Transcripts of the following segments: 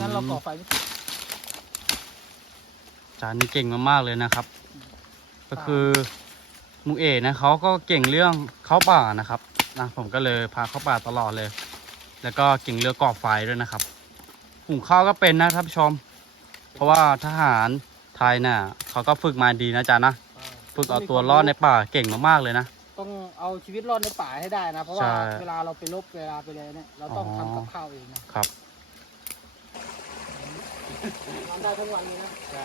งั้นเราก่อไฟไม่ติดอาจารย์นี่เก่งมากๆเลยนะครับ ก็คือมุเอนะเขาก็เก่งเรื่องเข้าป่านะครับนะผมก็เลยพาเข้าป่าตลอดเลย แล้วก็เก่งเรื่องก่อไฟด้วยนะครับหุงข้าวก็เป็นนะท่านผู้ชม เพราะว่าทหารไทยน่ะเขาก็ฝึกมาดีนะอาจารย์นะฝึกเอาตัวรอดในป่าเก่งมากๆเลยนะต้องเอาชีวิตรอดในป่าให้ได้นะ เพราะว่าใช่เวลาเราไปรบเวลาไปเลยเนี่ยเราต้องอ๋อทำกับข้าวเองนะครับ ทำได้ทั้งวันเลยนะใช่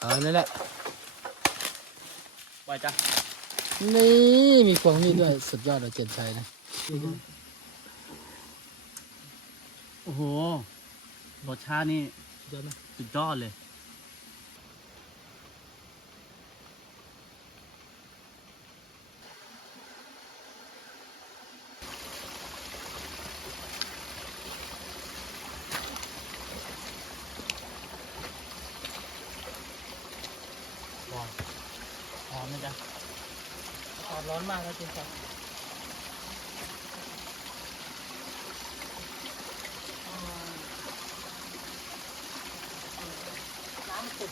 เออนี่แหละไปจ้ะนี่มีควงมีดด้วยสุดยอดเลยเจนชัยนะโอ้โหรสชาตินี่สุดยอดนะสุดยอดเลย ว้าวหอมไหมจ๊ะ อากาศร้อนมากนะเจนชัย ตก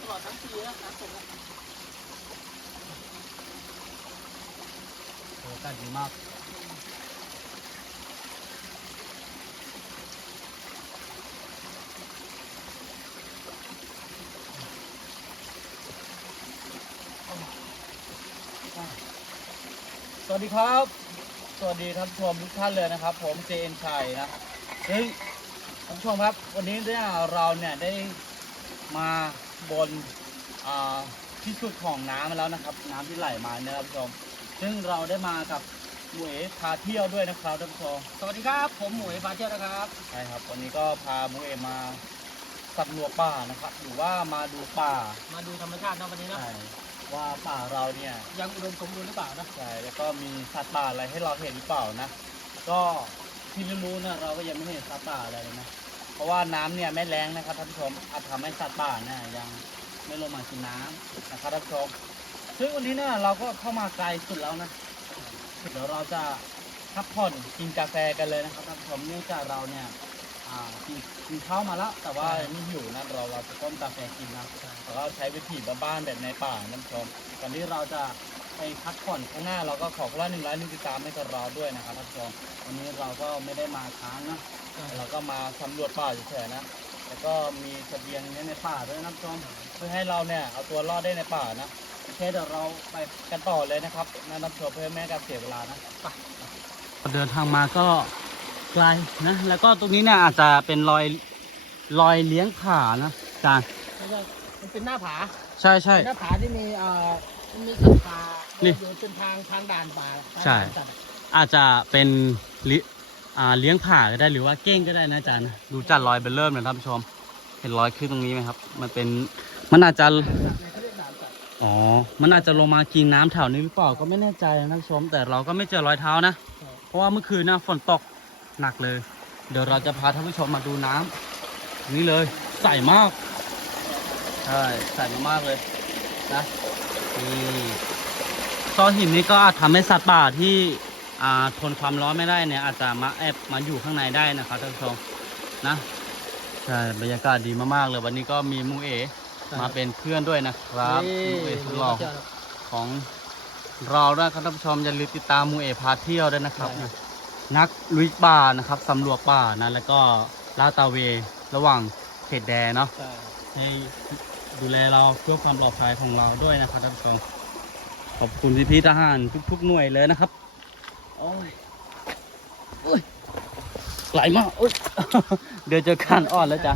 ตลอดทั้งปีนะน้ำตกนะโอ้อากาศดีมากสวัสดีครับ สวัสดีท่านผู้ชมทุกท่านเลยนะครับ ผมเจนชัยนะเฮ้ยท่านผู้ชมครับ วันนี้เนี่ยเราเนี่ยได้ มาบนอ่าที่สุดของน้ำมาแล้วนะครับ น้ำที่ไหลมาเนี่ยครับท่านผู้ชมซึ่งเราได้มากับหมวยพาเที่ยวด้วยนะครับท่านผู้ชมสวัสดีครับ ผมหมวยฟาเทียนะครับใช่ครับ วันนี้ก็พาหมวยมาสำรวจป่านะครับหรือว่ามาดูป่ามาดูธรรมชาตินะวันนี้นะใช่ว่าป่าเราเนี่ยยังอุดมสมบูรณ์หรือเปล่านะใช่แล้วก็มีสัตว์ป่าอะไรให้เราเห็นหรือเปล่านะ ก็ที่รู้ๆนะเราก็ยังไม่เห็นสัตว์ป่าอะไรเลยนะ เพราะว่าน้ำเนี่ยไม่แรงนะครับท่านผู้ชมอาจทำให้สัตว์ป่าเนี่ยยังไม่ลงมากินน้ำนะครับท่านผู้ชมซึ่งวันนี้เนี่ยเราก็เข้ามาไกลสุดแล้วนะเดี๋ยวเราจะพักผ่อนกินกาแฟกันเลยนะครับท่านผู้ชมเนื่องจากเราเนี่ยอ่ากินกินข้าวมาแล้วแต่ว่าไม่หิวนะเราเราจะต้มกาแฟกินนะแต่ว่าใช้วิถีบ้านๆแบบในป่านะท่านผู้ชมก่อนที่เราจะไปพักผ่อนข้างหน้าเราก็ขอคนละหนึ่งไลค์หนึ่งติดตามให้กับเราด้วยนะครับท่านผู้ชมวันนี้เราก็ไม่ได้มาค้างนะ เราก็มาสำรวจป่าเฉยๆนะ แล้วก็มีเสบียงเนี่ยในป่าด้วยนะท่านผู้ชมเพื่อให้เราเนี่ยเอาตัวรอดได้ในป่านะโอเคเดี๋ยวเราไปกันต่อเลยนะครับนะท่านผู้ชมเพื่อไม่ให้การเสียเวลานะเดินทางมาก็ไกลนะ แล้วก็ตรงนี้เนี่ยอาจจะเป็นรอยรอยเลี้ยงผานะอาจารย์ไม่ใช่มันเป็นหน้าผา ใช่ใช่หน้าผาที่มีเอ่อมันมีสัตว์ป่านี่อยู่เป็นทางทางด่านป่าทางใช่ด่านสัตว์อะอาจจะเป็นลิอ่า เลี้ยงผาก็ได้หรือว่าเก้งก็ได้นะอาจารย์นะดูจัดรอยเบลเริ่มเลยท่านผู้ชม เห็นรอยขึ้นตรงนี้ไหมครับ มันเป็นมันอาจจะเขาเรียกด่านสัตว์อ๋อ มันอาจจะลงมากินน้ำแถวนี้หรือเปล่าก็ไม่แน่ใจนะท่านผู้ชม แต่เราก็ไม่เจอรอยเท้านะ เพราะว่าเมื่อคืนนะฝนตกหนักเลย เดี๋ยวเราจะพาท่านผู้ชมมาดูน้ำนี่เลยใสมากใช่ใสมากๆเลยนะนี่ซอหินนี้ก็อาจทำให้สัตว์ป่าที่อ่า ทนความร้อนไม่ได้เนี่ยอาจจะมาแอบมาอยู่ข้างในได้นะครับท่านผู้ชมนะใช่บรรยากาศดีมากๆเลยวันนี้ก็มีมูเอมาเป็นเพื่อนด้วยนะครับนี่มูเอสุดหล่อของเรานะครับท่านผู้ชมอย่าลืมติดตามมูเอพาเที่ยวด้วยนะครับใช่ครับนักลุยป่านะครับสำรวจป่านะแล้วก็ลาดตระเวนระหว่างเขตแดนเนาะใช่ให้ดูแลเราเพื่อความปลอดภัยของเราด้วยนะครับท่านผู้ชมขอบคุณพี่ๆทหารทุกๆหน่วยเลยนะครับ โอ้ยโอ้ยไหลมากโอ้ยเดี๋ยวเจอกันอ่อนแล้วจ้ะ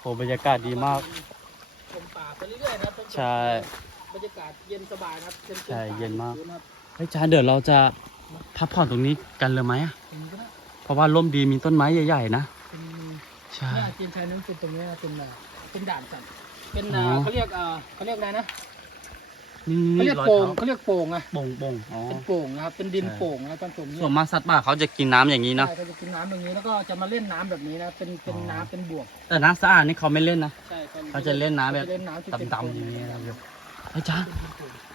โหบรรยากาศดีมาก ชมป่าไปเรื่อยๆนะใช่ บรรยากาศเย็นสบายนะครับเป็นใช่เย็นมากนะครับเฮ้ยจ้าเดี๋ยวเราจะพักผ่อนตรงนี้กันเลยไหมอะตรงนี้ก็ได้เพราะว่าร่มดีมีต้นไม้ใหญ่ๆนะ เป็นใช่เนี่ยจีนไทยนั้นเป็นตรงนี้นะเป็นแบบเป็นด่านสัตว์เป็นอ๋เอ่ออเขาเรียกเอ่อเขาเรียกอะไรนะนี่ เขาเรียกรอยโป่งเท้าเขาเรียกโป่งอะโป่งโป่งอ๋อเป็นโป่งนะครับเป็นดินใช่โป่งนะท่านผู้ชมส่วนมากสัตว์ป่าเขาจะกินน้ำอย่างนี้เนาะใช่เขาจะกินน้ำอย่างนี้แล้วก็จะมาเล่นน้ำแบบนี้นะเป็นเป็นอ๋อน้ำเป็นบวกแต่น้ำสะอาดนี่เขาไม่เล่นนะ ใช่เขาจะเล่นน้ำแบบ เขาจะเล่นน้ำที่เป็นดำๆอย่างนี้นี้นะครับเฮ้ยจ้า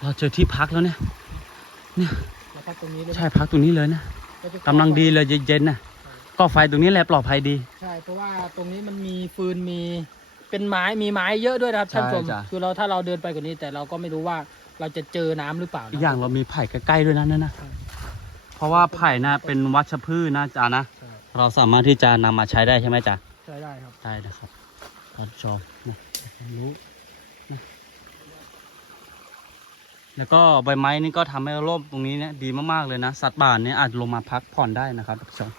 เราเจอที่พักแล้วเนี่ยเราพักตรงนี้เลยใช่พักตรงนี้เลยนะเราจะกำลังดีเลยเย็นๆนะก็ไฟตรงนี้แหละปลอดภัยดี ใช่เพราะว่าตรงนี้มันมีฟืนมี เป็นไม้มีไม้เยอะด้วยนะครับท่านผู้ชมใช่จ้ะ คือเราถ้าเราเดินไปกว่านี้ แต่เราก็ไม่รู้ว่าเราจะเจอน้ำหรือเปล่านะ อีกอย่างเรามีไผ่ใกล้ๆด้วยนะนั่นนะใช่ เพราะว่าไผ่นะเป็นวัชพืชนะจ๊ะนะ ใช่เราสามารถที่จะนำมาใช้ได้ใช่ไหมจ๊ะ ใช่ได้ครับ ได้นะครับท่านผู้ชมนะความรู้นะแล้วก็ใบไม้นี่ก็ทำให้ร่มตรงนี้เนี่ยดีมากๆเลยนะ สัตว์ป่าเนี่ยอาจลงมาพักผ่อนได้นะครับท่านผู้ชม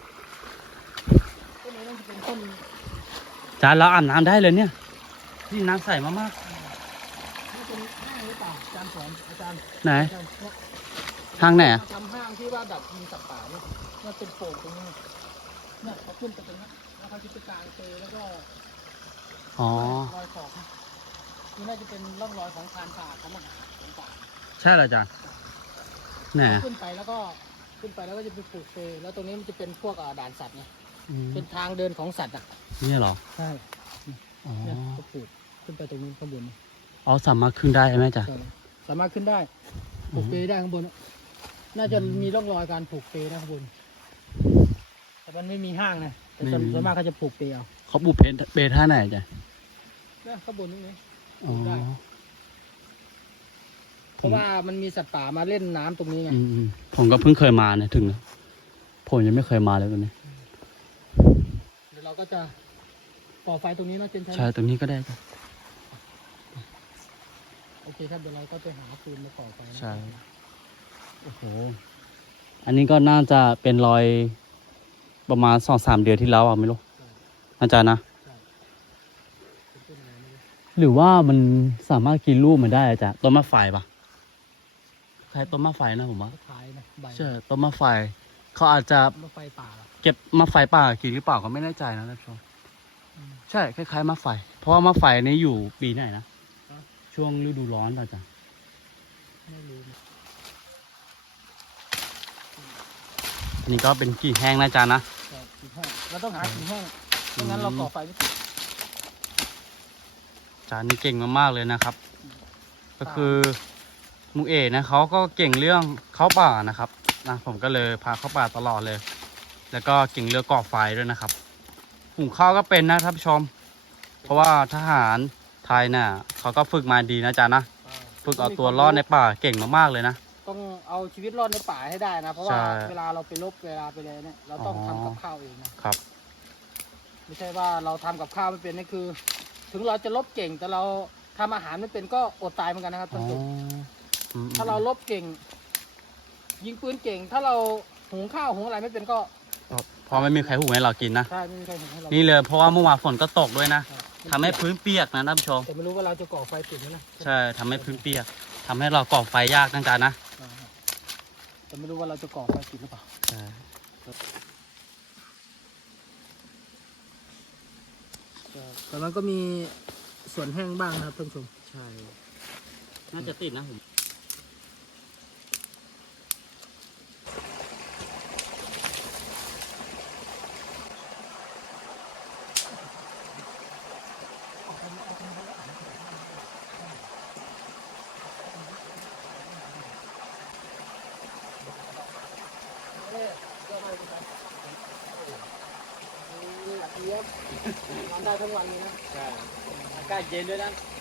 ต้นนี้น่าจะเป็นต้น จานเราอาบน้ำได้เลยเนี่ยที่น้ำใสมากน่าจะเป็นห้างหรือเปล่าอาจารย์สอนอาจารย์ๆ ไหน อาจารย์เนี่ยทางไหนอะทำห้างที่ว่าดับยิงสัตว์ป่าเนี่ยมันเป็นโป่งตรงนี้เนี่ยเขาขึ้นไปตรงนี้แล้วเขาจะไปกลางเตยแล้วก็อ๋อ รอยของนี่น่าจะเป็นร่องรอยของทานป่าเขามาหาของป่าใช่เหรอจ๊ะไหนเขาอะขึ้นไปแล้วก็ขึ้นไปแล้วก็จะไปปลูกเฟยแล้วตรงนี้มันจะเป็นพวกอ่าด่านสัตว์ไง อืมเป็นทางเดินของสัตว์อะเนี่ยเหรอ ใช่อ๋อ เนี่ยเขาปลูกขึ้นไปตรงนี้ข้างบนอ๋อสามารถขึ้นได้ใช่ไหมจ๊ะ ใช่สามารถขึ้นได้ปลูกเฟยได้ข้างบนอะน่าจะมีร่องรอยการปลูกเฟยนะข้างบน แต่มันไม่มีห้างนะแต่ส่วนส่วนมากเขาจะปลูกเฟยเอาเขาปลูกเพนเบท่าไหนจ๊ะ เนี่ยข้างบนนี่ไง อ๋อได้เพราะว่ามันมีสัตว์ป่ามาเล่นน้ำตรงนี้ไง อืมอืมผมก็เพิ่งเคยมาเนี่ยถึงนะผมยังไม่เคยมาเลยตรงนี้ เดี๋ยวเราก็จะก่อไฟตรงนี้เนาะเจนชัยใช่ตรงนี้ก็ได้จ้ะ โอเคครับเดี๋ยวเราก็ไปหาฟืนมาก่อไฟนะใช่ โอ้โห อันนี้ก็น่าจะเป็นรอยประมาณสองสามเดือนที่แล้วอะไม่รู้อาจารย์นะใช่เป็นต้นอะไรไม่รู้หรือว่ามันสามารถกินลูกมันได้อาจารย์ต้นมะไฟปะใครต้นมะไฟนะผมว่าก็ขายนะใบใช่ต้นมะไฟเขาอาจจะ มะไฟป่าอะ เก็บมะไฟป่ากินหรือเปล่าก็ไม่แน่ใจนะท่านผู้ชมอืมใช่คล้ายๆมะไฟ เพราะว่ามะไฟนี้อยู่ปีไหนนะฮะช่วงฤดูร้อนป่ะอาจารย์ไม่รู้นะอันนี้ก็เป็นกิ่งแห้งนะอาจารย์นะใช่กิ่งแห้งเราต้องหากิ่งแห้งไม่งั้นเราก่อไฟไม่ติดอาจารย์นี่เก่งมากๆเลยนะครับ ก็คือมุกเอนะเขาก็เก่งเรื่องเข้าป่านะครับนะผมก็เลยพาเข้าป่าตลอดเลย แล้วก็เก่งเรื่องก่อไฟด้วยนะครับหุงข้าวก็เป็นนะท่านผู้ชม เพราะว่าทหารไทยน่ะเขาก็ฝึกมาดีนะอาจารย์นะอ่าฝึกเอาตัวรอดในป่าเก่งมากๆเลยนะ ต้องเอาชีวิตรอดในป่าให้ได้นะ เพราะว่าใช่เวลาเราไปรบเวลาไปอะไรเนี่ยเราต้องอ๋อ ทำกับข้าวเองนะครับ ไม่ใช่ว่าเราทำกับข้าวไม่เป็นนี่คือ ถึงเราจะลบเก่งแต่เราทำอาหารไม่เป็นก็อดตายเหมือนกันนะครับอ๋ท่านอผู้ชมอืมถ้าเราลบเก่ง ยิงปืนเก่ง ถ้าเราหุงข้าวหุงอะไรไม่เป็นก็ เพราะไม่มีใครหุงให้เรากินนะ ใช่ไม่มีใครหุงให้เรานี่เลยเพราะว่าเมื่อวานฝนก็ตกด้วยนะครับทำให้พื้นเปียกนะท่านผู้ชม แต่ไม่รู้ว่าเราจะก่อไฟติดไหมนะใช่ทำให้พื้นเปียกทำให้เราก่อไฟยากนะอาจารย์นะอ่าครับแต่ไม่รู้ว่าเราจะก่อไฟติดหรือเปล่า ใช่แต่มันก็มีส่วนแห้งบ้างนะครับท่านผู้ชม ใช่ น่าจะติดนะผม นอนได้ทั้งวันเลยนะ ใช่ อาก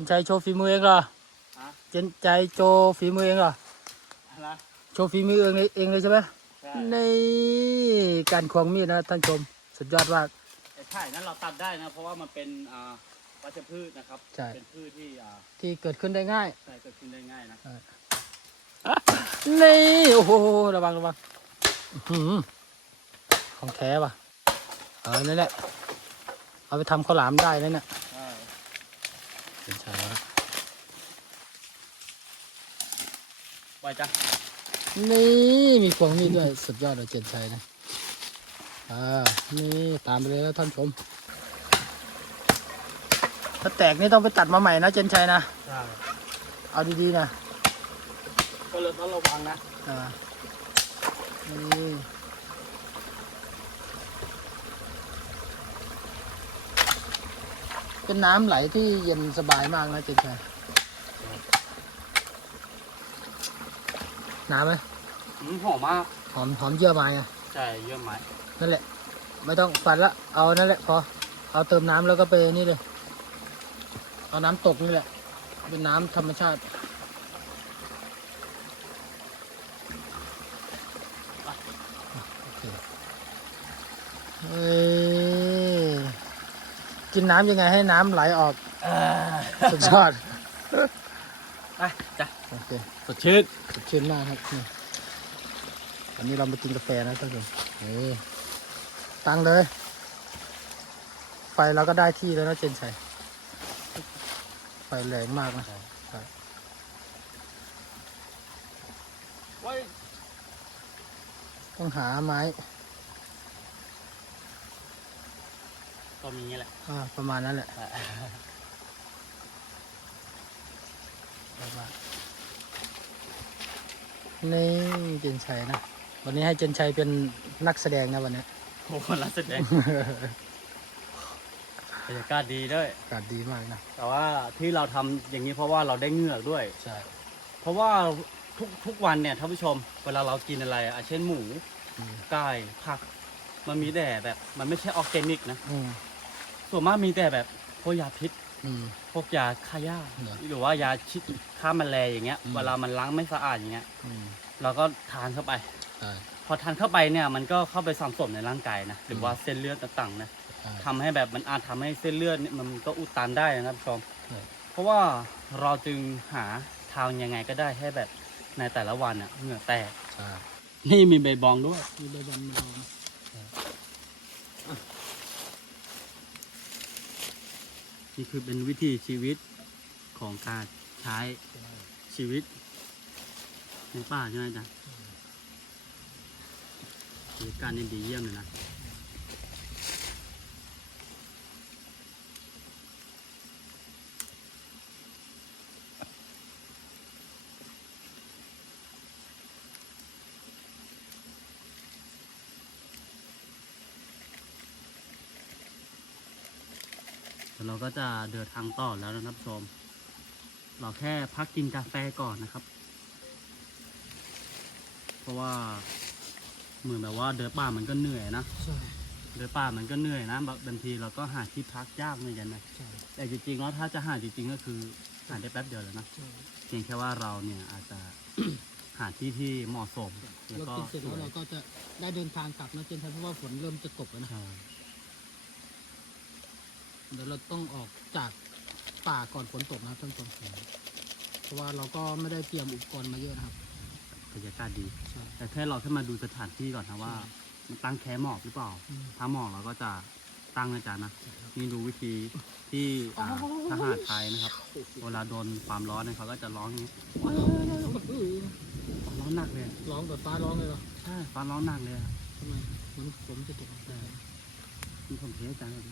นด้วยนะเจนใจโชว์ฝีมือเองเหรอฮะเจนใจโชว์ฝีมือเองเหรออะไรโชว์ฝีมือเองเลยเองเลยใช่ไหมใช่ ในการควงมีดนะท่านชม สุดยอดมาก แต่ใช่นั้นเราตัดได้นะ เพราะว่ามันเป็นอ่าวัชพืชนะครับ ใช่ เป็นพืชที่อ่าที่เกิดขึ้นได้ง่าย ใช่เกิดขึ้นได้ง่ายนะ นี่โอ้โหระวังระวังอื้อหือของแท้ป่ะเออนั่นแหละเอาไปทำข้าวหลามได้นั่นน่ะใช่ เป็นชายแล้วไว้จ้ะนี่มีควงมีดด้วยสุดยอดเลยเจนชัยนะอ่านี่ตามไปเลยแล้วท่านชม ถ้าแตกนี่ต้องไปตัดมาใหม่นะเจนชัยนะใช่เอาดีๆนะก็เลยต้องระวังนะอ่านี่ เป็นน้ำไหลที่เย็นสบายมากนะเจนชัยน้ำไหมอืมหอมมาก หอมหอมเยื่อไม้อะใช่เยอะไหมนั่นแหละ ไม่ต้องฟันละ เอานั่นแหละพอ เอาเติมน้ำแล้วก็ไปนี่เลย เอาน้ำตกนี่แหละ เป็นน้ำธรรมชาติ โอเคเฮ้ย กินน้ำยังไงให้น้ำไหลออกสุดยอดไปจ้ะโอเคสดชื่นสดชื่นมากครับนี่วันนี้เรามากินกาแฟนะท่านผู้ชมนี่ตั้งเลย ไฟเราก็ได้ที่แล้วนะเจนชัยไฟแรงมากนะไว้ต้องหาไม้ ก็มีอย่างนี้แหละอ่าประมาณนั้นแหละอะนี่เจนชัยนะ วันนี้ให้เจนชัยเป็นนักแสดงนะวันนี้โอ้โหรัแสดงบรรยากาศดีด้วยอากาศดีมากนะ แต่ว่าที่เราทำอย่างนี้เพราะว่าเราได้เหงือกด้วย ใช่ เพราะว่าทุกทุกวันเนี่ยท่านผู้ชม เวลาเรากินอะไรอะเช่นหมูอืมไก่ผัก มันมีแต่แบบ มันไม่ใช่ออร์แกนิกนะอืม ส่วนมากมีแต่แบบพวกยาพิษ อืม พวกยาฆ่าหญ้าเหรอ หรือว่ายาชิดฆ่าแมลงอย่างเงี้ยอืมเวลามันล้างไม่สะอาดอย่างเงี้ย อืมเราก็ทานเข้าไป ใช่พอทานเข้าไปเนี่ยมันก็เข้าไปสังสมในร่างกายนะหรือว่าเส้นเลือดต่างๆนะใช่ ทำให้แบบมันอาจทำให้เส้นเลือดเนี่ยมันก็อุดตันได้นะครับผู้ชมใช่ เพราะว่าเราจึงหาทางยังไงก็ได้ให้แบบในแต่ละวันอะเหงื่อแตกใช่นี่มีใบบองด้วยมีใบบอลมาลอง นี่คือเป็นวิถีชีวิตของการใช้ชีวิตในป่าใช่ไหมจ๊ะบรรยากาศนี่ดีเยี่ยมเลยนะ เดี๋ยวเราก็จะเดินทางต่อแล้วนะครับผู้ชม เราแค่พักกินกาแฟก่อนนะครับ เพราะว่าเหมือนแบบว่าเดินป่ามันก็เหนื่อยนะใช่เดินป่ามันก็เหนื่อยนะบางบางทีเราก็หาที่พักยากเหมือนกันนะใช่แต่จริงๆแล้วถ้าจะหาจริงๆก็คือหาได้แป๊บเดียวแล้วนะใช่เพียงแค่ว่าเราเนี่ยอาจจะ หาที่ที่เหมาะสมแล้วเราก็กินเสร็จสแล้ววยเราก็จะได้เดินทางกลับนะเจนชัยเพราะว่าฝนเริ่มจะตกแล้วนะ ใช่ เดี๋ยวเราต้องออกจากป่าก่อนฝนตกนะท่านผู้ชมเพราะว่าเราก็ไม่ได้เตรียมอุปกรณ์มาเยอะนะครับบรรยากาศดี ใช่ แต่แค่เราแค่มาดูสถานที่ก่อนนะว่า มันตั้งแคมป์หมอกหรือเปล่า อืม ถ้าหมอกเราก็จะตั้งนะจ๊ะนะนี่ดูวิธีที่อ่าทหารไทยนะครับ เวลาโดนความร้อนเนี่ยเขาก็จะร้องอย่างนี้ร้อนหนักเลยอะร้องแบบฟ้าร้องเลยเหรอใช่ฟ้าร้อนหนักเลยอะทำไมเหมือนฝนจะตกใช่นี่ผมเทสจังเลย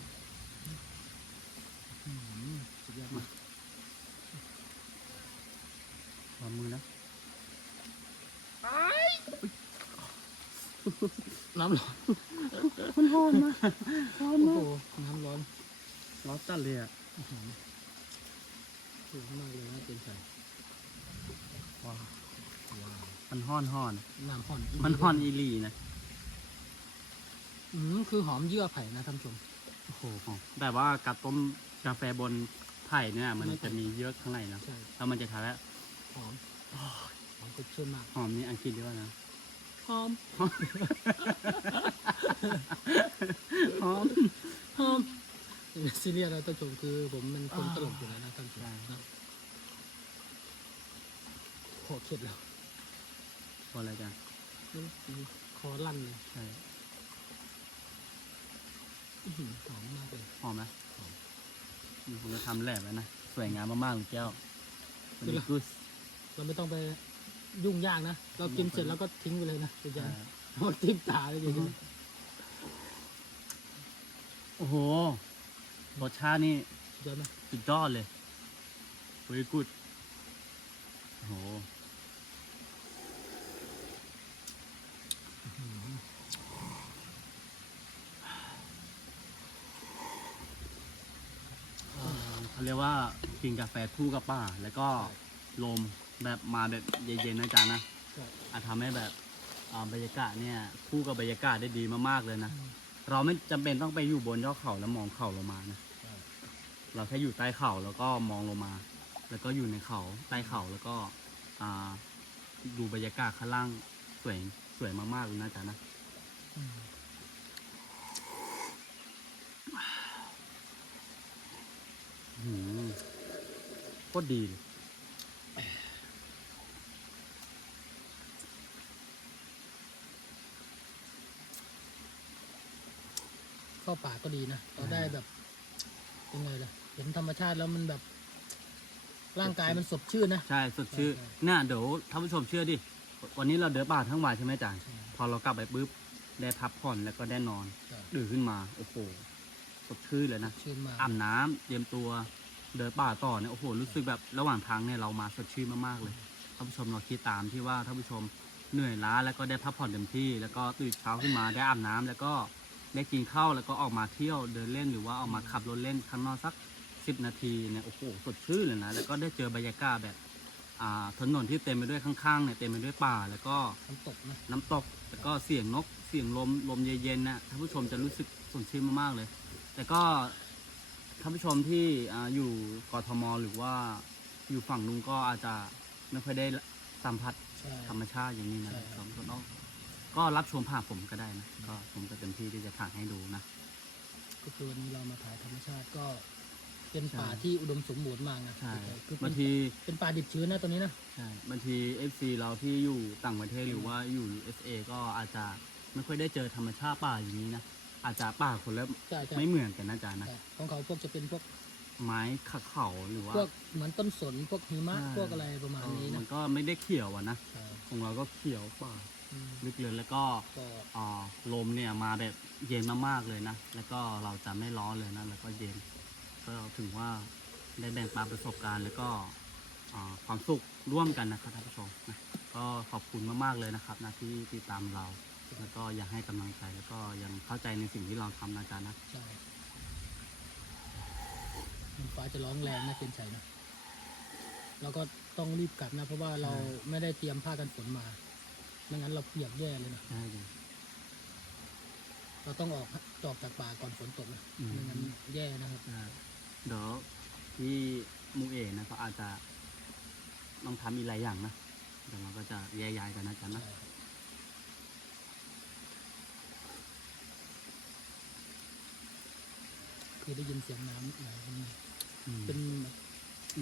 สุดยอดมากวางมือนะน้ำร้อนมันร้อนมากร้อนโอ้มาโหกน้ำร้อน ร้อนจัดเลยอะอื้อหือสูงมากเลยนะเจนชัยว้าวว้าวมันห้อนห้อนน้ำห่อน มันห้อนอีหลีนะ อืมคือหอมเยื่อไผ่นะท่านผู้ชม โอ้โห แต่ว่ากับต้ม กาแฟบนไผ่เนี่ยมันจะมีเยอะข้างในนะใช่แล้วมันจะทำให้หอมหอมสดชื่นมากหอมนี่อังกฤษเรียกว่านะหอมหอมหอมซีเรียสนะท่านผู้ชมคือ ผมเป็นคนตลกอยู่แล้วนะท่านผู้ชมนะขอเข็ดแล้วพออะไรกันคอลั่นเลยใช่อื้อหือหอมมากเลยหอมไหมหอ มนี่ผมจะทำแหลบไว้นะ สวยงามมากๆเลยแก้ววันนี้กูสเราไม่ต้องไปยุ่งยากนะ เรากินเสร็จแล้วก็ทิ้งไปเลยนะเจนชัยอ่าเราทิ้งตาเลยเจนชัยโอ้โห รสชาตินี่เยอะไหมสุดยอดเลย very good โอ้โห เอ่อเขาเรียก ว่ากินกาแฟคู่กับป่าแล้วก็ลมแบบมาแบบเย็นๆนะจ๊ะนะใช่อาจทำให้แบบอ่าบรรยากาศเนี่ยคู่กับบรรยากาศได้ดีมากๆเลยนะ เราไม่จำเป็นต้องไปอยู่บนยอดเขาแล้วมองเขาลงมานะใช่เราแค่อยู่ใต้เขาแล้วก็มองลงมา แล้วก็อยู่ในเขาใต้เขาแล้วก็อ่าดูบรรยากาศข้างล่างสวยสวยมากๆเลยนะจ๊ะนะ อืม หืม โคตรดีเลยเข้าป่าก็ดีนะเราได้แบบยังไงล่ะ เห็นธรรมชาติแล้วมันแบบ ร่างกายมันสดชื่นนะ ใช่สดชื่นใช่น่าเดี๋ยวท่านผู้ชมเชื่อดิ วันนี้เราเดินป่าทั้งวันใช่ไหมจ๊ะใช่พอเรากลับไปปุ๊บ ได้พักผ่อนแล้วก็ได้นอนใช่ตื่นขึ้นมา โอ้โห สดชื่นเลยนะชื่นมากอาบน้ำเตรียมตัวเดินป่าต่อเนี่ยโอ้โหรู้สึกแบบระหว่างทางเนี่ยเรามาสดชื่นมากๆเลยท่านผู้ชมเราคิดตามที่ว่าท่านผู้ชมเหนื่อยล้าแล้วก็ได้พักผ่อนเต็มที่ แล้วก็ตื่นเช้าขึ้นมาได้อาบน้ำแล้วก็ได้กินข้าวแล้วก็ออกมาเที่ยวเดินเล่นหรือว่าออกมาขับรถเล่นข้างนอกสักสิบนาทีเนี่ยโอ้โหสดชื่นเลยนะแล้วก็ได้เจอบรรยากาศแบบอ่าถนนที่เต็มไปด้วยข้างๆเนี่ยเต็มไปด้วยป่าแล้วก็ น้ำตกนะน้ำตกแล้วก็เสียงนกเสียงลมลมเย็นๆนะท่านผู้ชมจะรู้สึกสดชื่นมากๆเลย แต่ก็ท่านผู้ชมที่อ่าอยู่กทมหรือว่าอยู่ฝั่งนู้นก็อาจจะไม่ค่อยได้สัมผัสใช่ ธรรมชาติอย่างนี้นะใช่ท่านผู้ชมก็ต้องก็รับชมผ่านผมก็ได้นะก็ผมก็เต็มที่ที่จะถ่ายให้ดูนะ ก็คือวันนี้เรามาถ่ายธรรมชาติก็เป็นใช่ ป่าที่อุดมสมบูรณ์มากนะใช่คือเป็บานงทีเป็นป่าดิบชื้นนะตัวนี้นะ ใช่บางที FC เราที่อยู่ต่างประเทศหรือว่าอยู่ USA ก็อาจจะไม่ค่อยได้เจอธรรมชาติป่าอย่างนี้นะ อาจจะป่าคนละใช่ใช่ไม่เหมือนกันนะจ๊ะนะ ใช่ของเขาพวกจะเป็นพวกไม้ขัดเขาหรือว่า พวกเหมือนต้นสนพวกหิมะใช่พวกอะไรประมาณนี้เออนะมันก็ไม่ได้เขียวอะนะใช่ของเราก็เขียวป่าอืมลึกเลยแล้วก็ ก็ อ่าลมเนี่ยมาแบบเย็นมากๆเลยนะ แล้วก็เราจะไม่ร้อนเลยนะ แล้วก็เย็น ก็ถือว่าได้แบ่งปันประสบการณ์ แล้วก็อ่าความสุขร่วมกันนะครับท่านผู้ชมนะ ก็ขอบคุณมากๆเลยนะครับนะที่ติดตามเรา แล้วก็ยังให้กำลังใจแล้วก็ยังเข้าใจในสิ่งที่เราทำนะจ๊ะนะใช่มันฟ้าจะร้องแรงนะเป็นชัยนะเราก็ต้องรีบกลับนะ เพราะว่าเราไม่ได้เตรียมผ้ากันฝนมาไม่งั้นเราเปียกแย่เลยนะใช่เลยเราต้องออกจอกจากป่าก่อนฝนตกนะอืม ไม่งั้นแย่นะครับใช่เดี๋ยวที่หมูเอกนะก็อาจจะต้องทำอีกหลายอย่างนะเดี๋ยวเราก็จะแยกย้ายกันนะจ๊ะนะใช่ คือได้ยินเสียงน้ำไหลมันอืมเป็น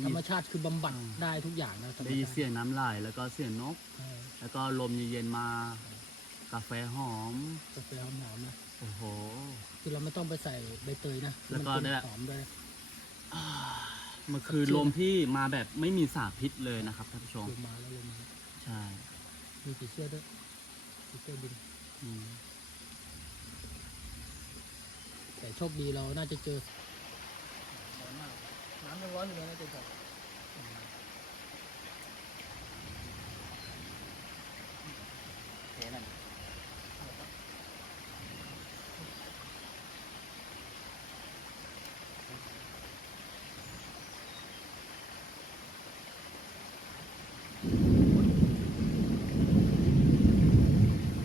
ธรรมชาติคือบำบัดได้ทุกอย่างนะธรรมได้ยินชาติเสียงน้ำไหลแล้วก็เสียงนกใช่แล้วก็ลมเย็นๆมา กาแฟหอม กาแฟหอมๆนะโอ้โห คือเราไม่ต้องไปใส่ใบเตยนะแล้วก็มันเป็นได้หอมด้วยมันคือลมที่มาแบบไม่มีสารพิษเลยนะครับท่านผู้ชม ลงมาแล้วลงมาใช่มีผีเสื้อด้วยผีเสื้อบินอืม แต่โชคดีเราน่าจะเจอร้อนมากน้ำยังร้อนอยู่เลยนะเจ๊จ๋าเทนั่น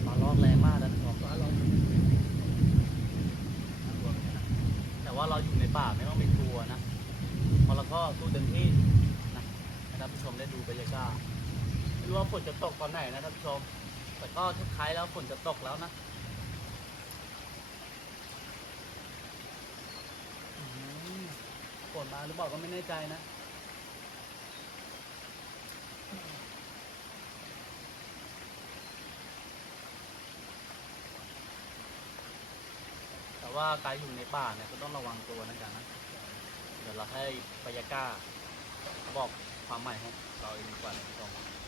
ฟ้าร้องแรงมากนะท่านผู้ชม ฟ้าร้อน น่ากลัวเหมือนกันนะแต่ว่าเราอยู่ในป่าไม่ต้องไปกลัวนะ็สู้เต็มที่นะให้ท่านผู้ชมได้ดูบรรยากาศไม่รู้ว่าฝนจะตกตอนไหนนะท่านผู้ชม แต่ก็ทุกท้ายแล้วฝนจะตกแล้วนะฝนมาหรือเปล่าก็ไม่แน่ใจนะแต่ว่าการอยู่ในป่าเนี่ยก็ต้องระวังตัวนะจ๊ะนะ ดี๋ยวเราให้บรรยาก้าบอกความใหม่ให้เราเองดีกว่าท่าน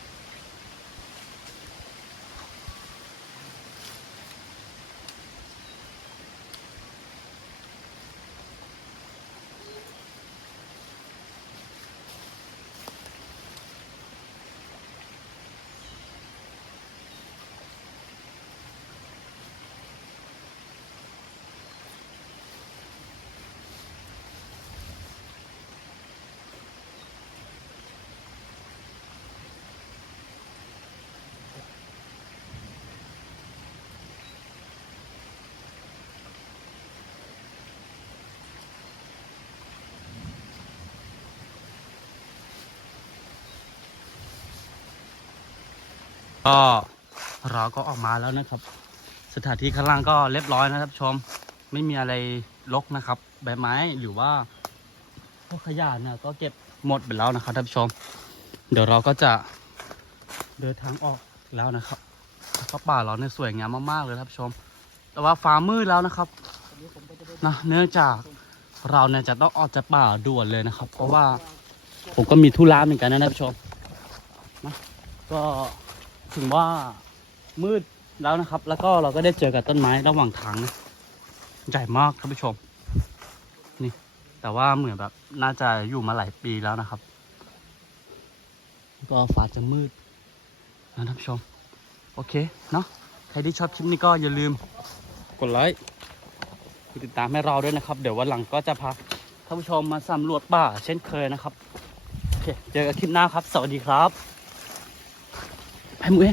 ก็เราก็ออกมาแล้วนะครับ สถานที่ข้างล่างก็เรียบร้อยนะครับ ชมไม่มีอะไรรกนะครับ ใบไม้หรือว่าพวกขยะเนี่ยก็เก็บหมดไปแล้วนะครับท่านผู้ชม เดี๋ยวเราก็จะเดินทางออกแล้วนะครับแล้วก็ป่าเราเนี่ยสวยงามมากๆเลยท่านผู้ชม แต่ว่าฟ้ามืดแล้วนะครับนะเนื่องจากเราเนี่ยจะต้องออกจากป่าด่วนเลยนะครับ เพราะว่าผมก็มีธุระเหมือนกันนะท่านผู้ชมนะก็ ถึงว่ามืดแล้วนะครับ แล้วก็เราก็ได้เจอกับต้นไม้ระหว่างทางนะใหญ่มากท่านผู้ชม นี่ แต่ว่าเหมือนแบบ น่าจะอยู่มาหลายปีแล้วนะครับ ก็ฟ้าจะมืดนะท่านผู้ชม โอเค เนาะใครที่ชอบคลิปนี้ก็อย่าลืมกดไลค์ติดตามให้เราด้วยนะครับ เดี๋ยววันหลังก็จะพาท่านผู้ชมมาสำรวจป่าเช่นเคยนะครับ โอเค เจอกันคลิปหน้าครับ สวัสดีครับ hai mũi